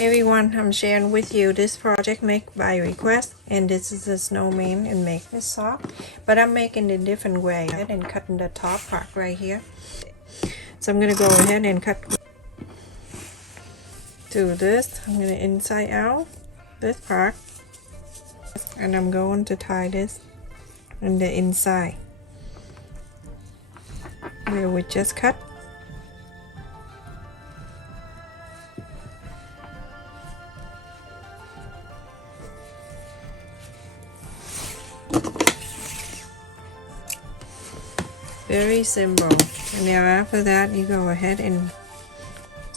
Everyone, I'm sharing with you this project made by request, and this is a snowman and make this sock, but I'm making it a different way and cutting the top part right here. So I'm gonna go ahead and cut to this. I'm gonna inside out this part, and I'm going to tie this on the inside where we just cut. Very simple. And now after that you go ahead and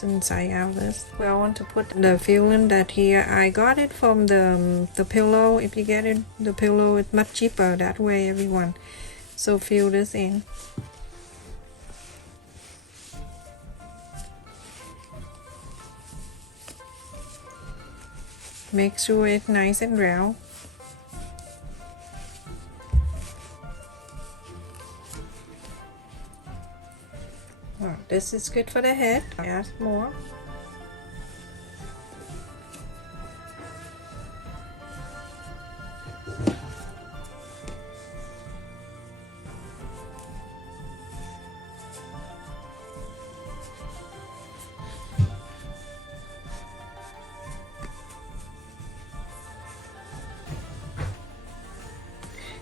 inside out this. Well, I want to put the filling that here. I got it from the pillow. If you get it the pillow, it's much cheaper that way, everyone. So fill this in. Make sure it's nice and round. This is good for the head. Add more.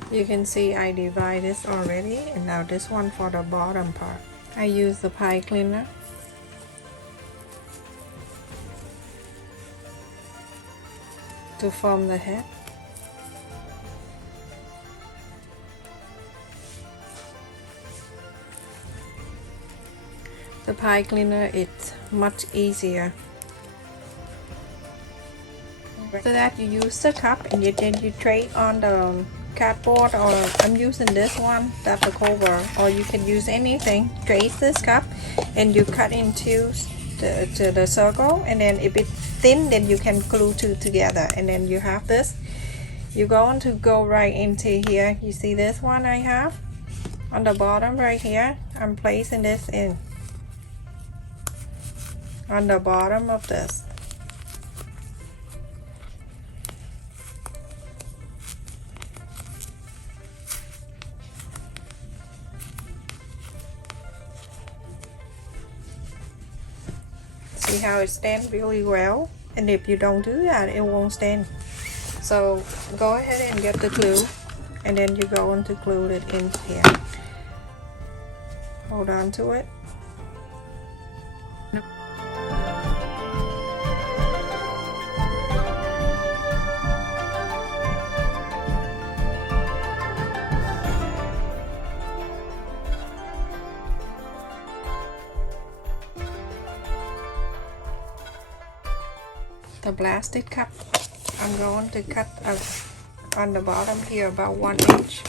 You can see I divide this already, and now this one for the bottom part. I use the pie cleaner to form the head. The pie cleaner is much easier. After that you use the cup, and then you tray on the cardboard, or I'm using this one, that's the cover, or you can use anything. Trace this cup and you cut into the circle, and then if it's thin then you can glue two together, and then you have this. You're going to go right into here. You see this one I have on the bottom right here. I'm placing this in on the bottom of this. See how it stands really well, and if you don't do that it won't stand. So go ahead and get the glue, and then you're going to glue it in here. Hold on to it. The plastic cup, I'm going to cut on the bottom here about 1 inch.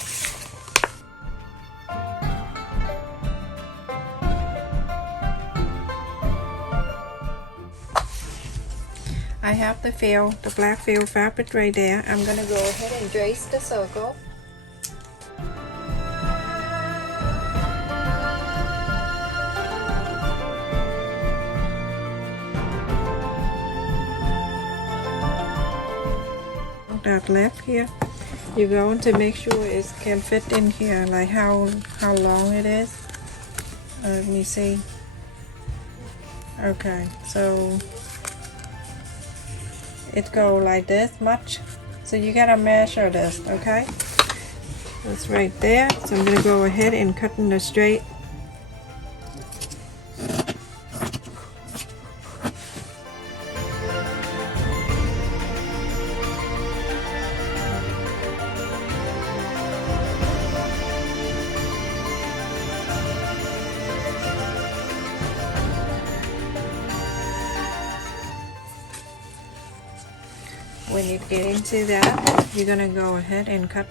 I have the black felt fabric right there. I'm gonna go ahead and trace the circle. That left here, you're going to make sure it can fit in here, like how long it is. Let me see. Okay, so it go like this much, so you gotta measure this. Okay, that's right there. So I'm gonna go ahead and cut in the straight. When you get into that, you're gonna go ahead and cut.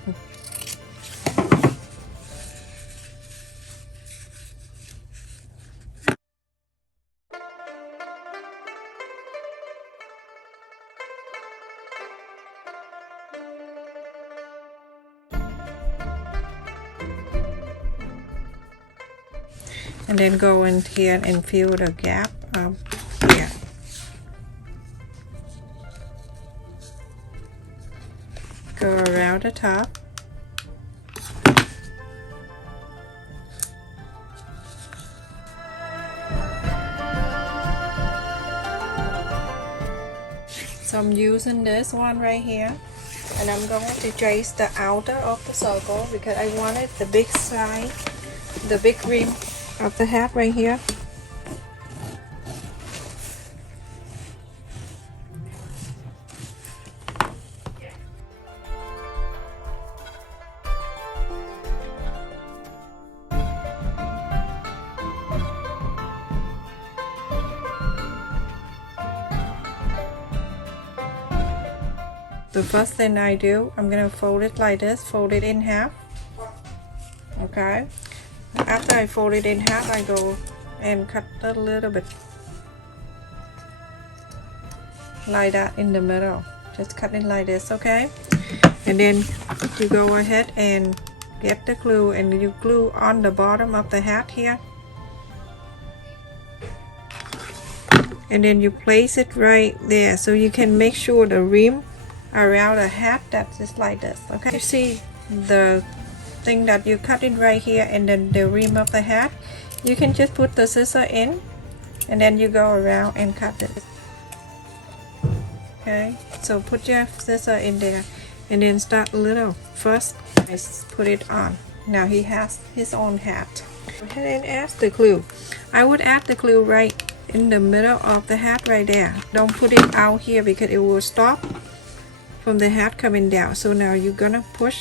And then go in here and fill the gap up here. go around the top. So I'm using this one right here, and I'm going to trace the outer of the circle because I wanted the big side, the big rim of the hat right here. The first thing I do, I'm gonna fold it like this, fold it in half. Okay. After I fold it in half, I go and cut a little bit like that in the middle. Just cut it like this, okay? And then you go ahead and get the glue, and you glue on the bottom of the hat here. And then you place it right there so you can make sure the rim around the hat that's just like this, okay? You see the thing that you cut it right here, and then the rim of the hat, you can just put the scissor in, and then you go around and cut it. Okay, so put your scissor in there, and then start little. First, I put it on. Now he has his own hat. Go ahead and add the glue. I would add the glue right in the middle of the hat right there. Don't put it out here because it will stop from the hat coming down. So now you're gonna put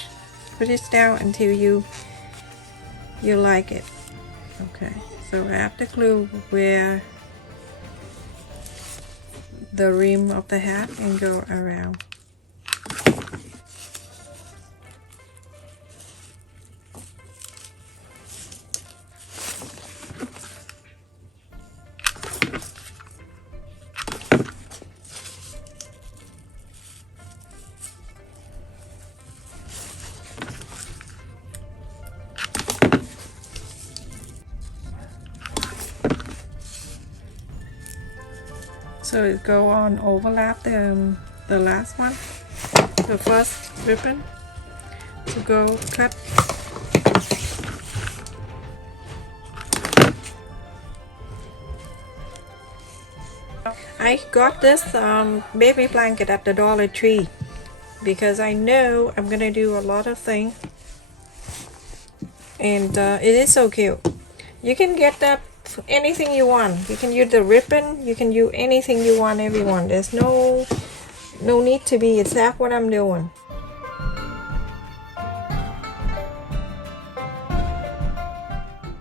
it down until you like it. Okay, so add the glue where the rim of the hat and go around. So it go on overlap the last one, the first ribbon. So go cut. I got this baby blanket at the Dollar Tree because I know I'm gonna do a lot of things, and it is so cute. You can get that anything you want. You can use the ribbon, you can use anything you want, everyone. There's no need to be exact what I'm doing.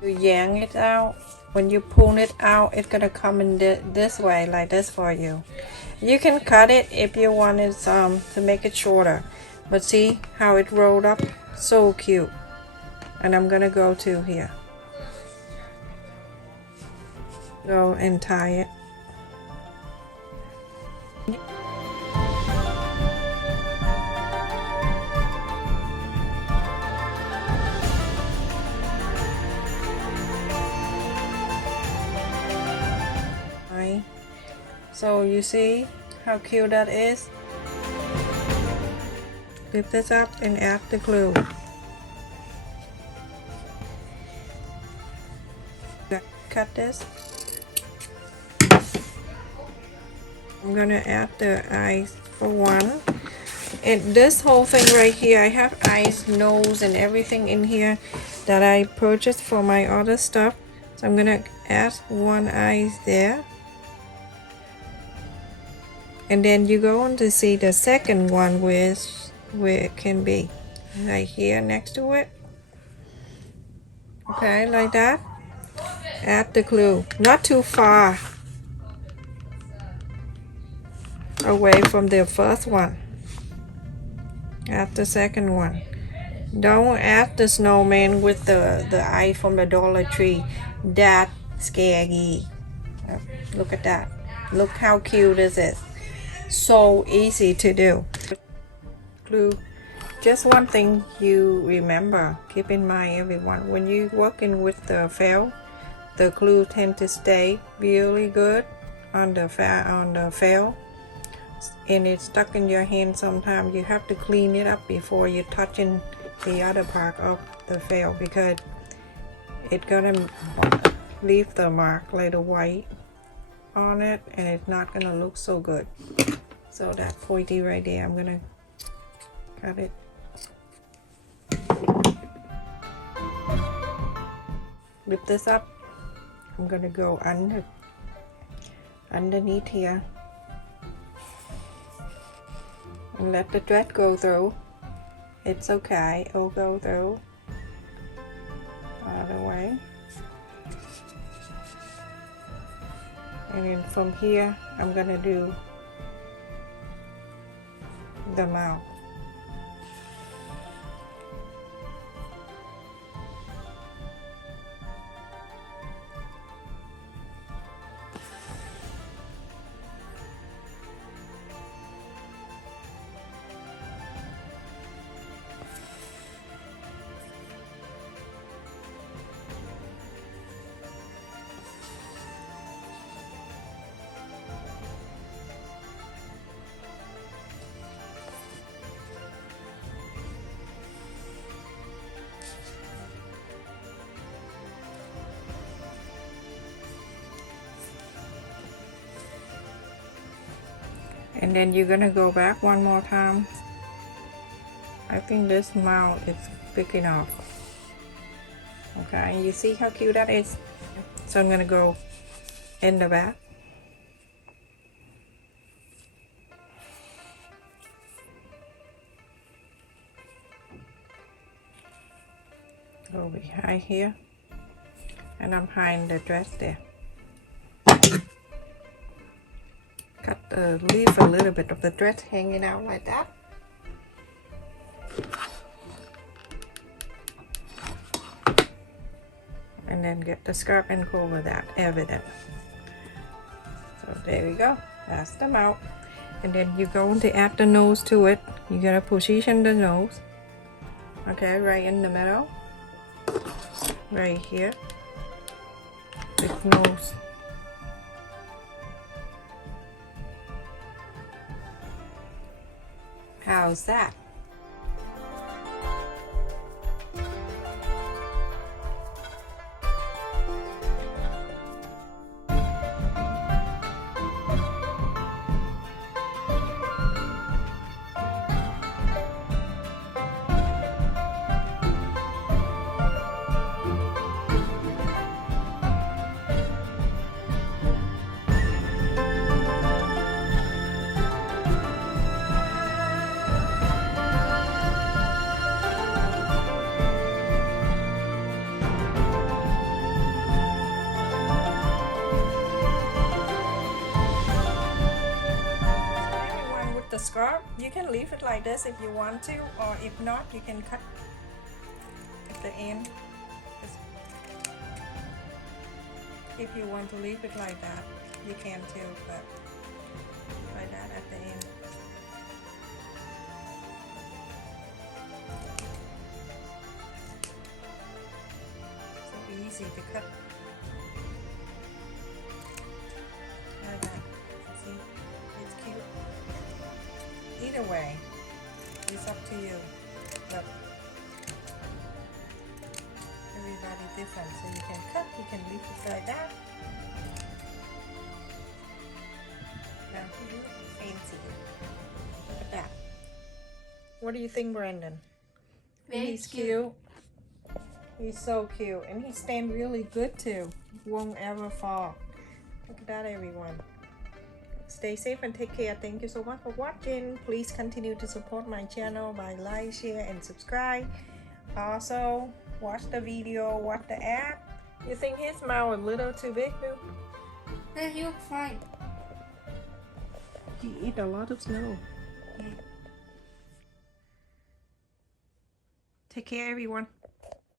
You yank it out. When you pull it out, it's gonna come in this way, like this for you. You can cut it if you want it to make it shorter, but see how it rolled up? So cute. And I'm gonna go to here. Go and tie it. So you see how cute that is? Lift this up and add the glue. Cut this. I'm gonna add the eyes for one, and this whole thing right here, I have eyes, nose, and everything in here that I purchased for my other stuff. So I'm gonna add one eye there, and then you go on to see the second one where it can be right here next to it. Okay, like that. Add the glue, not too far away from the first one. Add the second one. Don't add the snowman with the eye from the Dollar Tree. That scary. Look at that. Look how cute this is. So easy to do. Glue. Just one thing you remember, keep in mind everyone, when you working with the felt, the glue tend to stay really good on the felt. and it's stuck in your hand, sometimes you have to clean it up before you touching the other part of the felt, because it's gonna leave the mark little white on it and it's not gonna look so good. So that pointy right there, I'm gonna cut it. Lift this up. I'm gonna go underneath here and let the thread go through. It's okay, it'll go through all the way. And then from here, I'm gonna do the mouth. And then you're gonna go back one more time. I think this mouth is big enough. Okay, you see how cute that is? So I'm gonna go in the back. Go behind here. And I'm behind the dress there. Leave a little bit of the dress hanging out like that. And then get the scarf and cover that evident. So there we go. That's the mouth. And then you're going to add the nose to it. You're gonna position the nose. Okay, right in the middle. Right here. Big nose. How's that? The scarf, you can leave it like this if you want to, or if not, you can cut at the end. If you want to leave it like that, you can too, but like that at the end. So easy to cut. Like that. See, it's cute. Either way, it's up to you. Look, everybody different, so you can cut, you can leave it like that. Now you fancy it. Look at that. What do you think, Brandon? He's cute. He's so cute, and he stands really good too. Won't ever fall. Look at that, everyone. Stay safe and take care. Thank you so much for watching. Please continue to support my channel by like, share, and subscribe. Also, watch the video, watch the ad. You think his mouth a little too big, Bill? Yeah, you're fine. He eat a lot of snow. Yeah. Take care, everyone.